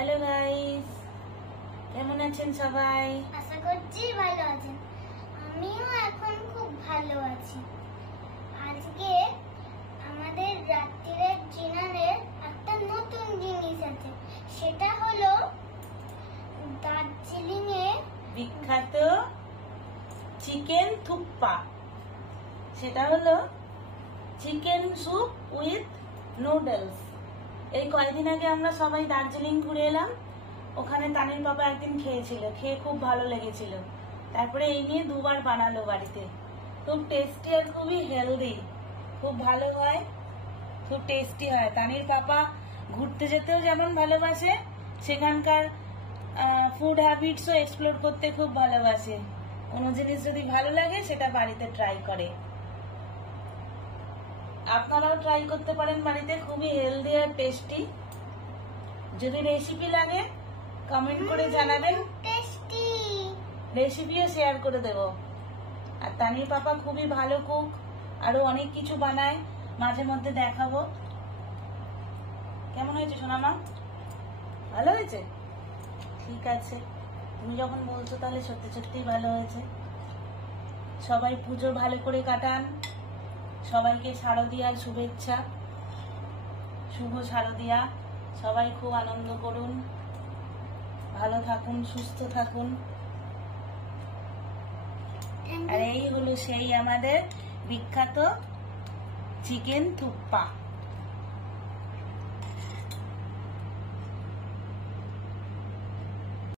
Hello guys, কেমন আছেন সবাই? আশা করছি ভালো আছেন। আমিও এখন খুব ভালো আছি। আজকে আমাদের রাত্রির ডিনারে একটা নতুন জিনিস আছে, সেটা হলো দার্জিলিং এ বিখ্যাত চিকেন থুপ্পা। সেটা হলো চিকেন স্যুপ উইথ নুডলস। এই কয়েকদিন আগে আমরা সবাই দার্জিলিং ঘুরে এলাম। ওখানে তানির বাবা একদিন খেয়েছিল, খেয়ে খুব ভালো লেগেছিল। তারপরে এই নিয়ে দুবার বানালো বাড়িতে। খুব টেস্টি আর খুবই হেলদি, খুব ভালো হয়, খুব টেস্টি হয়। তানির পাপা ঘুরতে যেতেও যেমন ভালোবাসে, সেখানকার ফুড হ্যাবিটসও এক্সপ্লোর করতে খুব ভালোবাসে। কোনো জিনিস যদি ভালো লাগে সেটা বাড়িতে ট্রাই করে। আপনারাও ট্রাই করতে পারেন বাড়িতে, খুবই হেলদি আর টেস্টি। যদি রেসিপি লাগে কমেন্ট করে জানাবেন, টেস্টি রেসিপিও শেয়ার করে দেব। আর তানির পাপা খুবই ভালো কুক, আরো অনেক কিছু বানায়, মাঝে মধ্যে দেখাবো। কেমন হয়েছে সোনামা? ভালো হয়েছে? ঠিক আছে, তুমি যখন বলছো তাহলে সত্যি সত্যিই ভালো হয়েছে। সবাই পুজো ভালো করে কাটান। সবাইকে শারদিয়ার শুভেচ্ছা, শুভ শারদিয়া। সবাই খুব আনন্দ করুন, ভালো থাকুন, সুস্থ থাকুন। আর এই হলো সেই আমাদের বিখ্যাত চিকেন থুপ্পা।